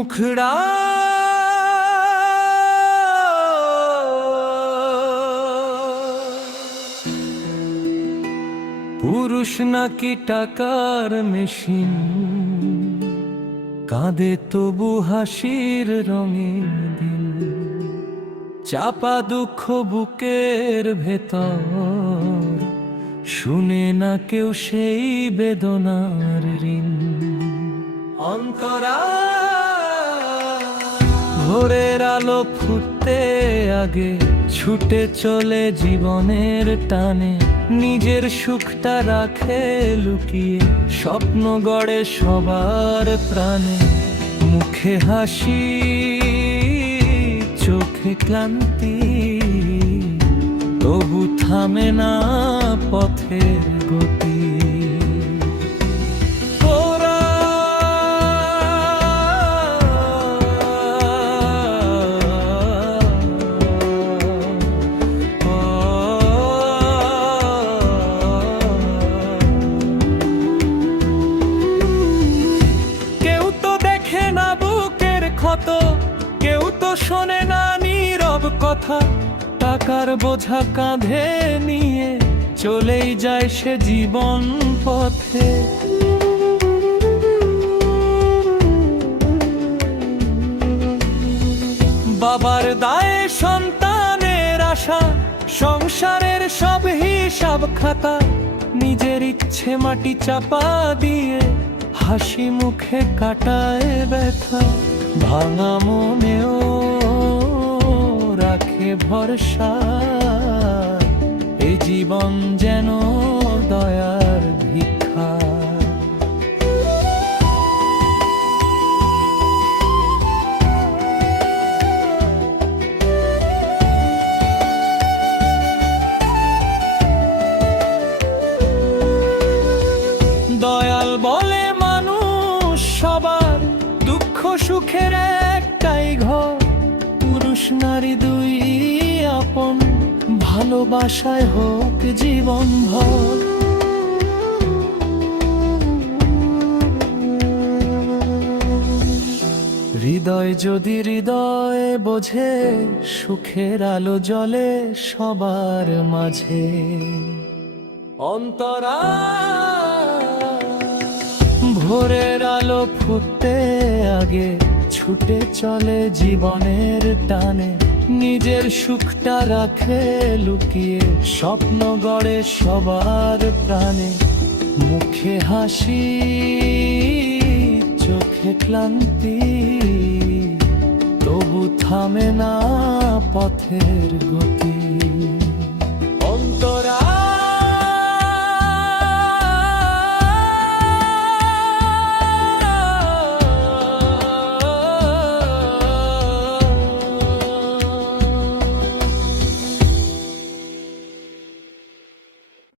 মুখড়া পুরুষ নাকি টাকার মেশিন, কাঁদে তবু হাসির রঙের দিন। চাপা দুঃখ বুকের ভেতর, শুনে না কেউ সেই বেদনার ঋণ। অন্তরা ভোরের আলো ফুটতে আগে ছুটে চলে জীবনের টানে, নিজের সুখটা রাখে লুকিয়ে, স্বপ্ন গড়ে সবার প্রাণে। মুখে হাসি, চোখে ক্লান্তি, তবু থামে না পথের গতি। কেউ তো শোনে না নীরব কথা, টাকার বোঝা কাঁধে নিয়ে চলেই যায় সে জীবন পথে। বাবার দায়ে সন্তানের আশা, সংসারের সব হিসাব খাতা, নিজের ইচ্ছে মাটি চাপা দিয়ে হাসি মুখে কাটায় ব্যথা। ভাঙা মনেও রাখে ভরসা, এই জীবন যেন দয়ার ভিক্ষা। দয়াল বলে মানুষ সবার, দুঃখ সুখের একটাই ঘর। পুরুষ নারী দুই আপন, ভালোবাসায় হোক জীবন ভর। হৃদয় যদি হৃদয় বোঝে, সুখের আলো জ্বলে সবার মাঝে। অন্তরা ভোরের আলো ফুটতে আগে ছুটে চলে জীবনের টানে, নিজের সুখটা রাখে লুকিয়ে, স্বপ্ন গড়ে সবার প্রাণে। মুখে হাসি, চোখে ক্লান্তি, তবু থামে না পথের গতি।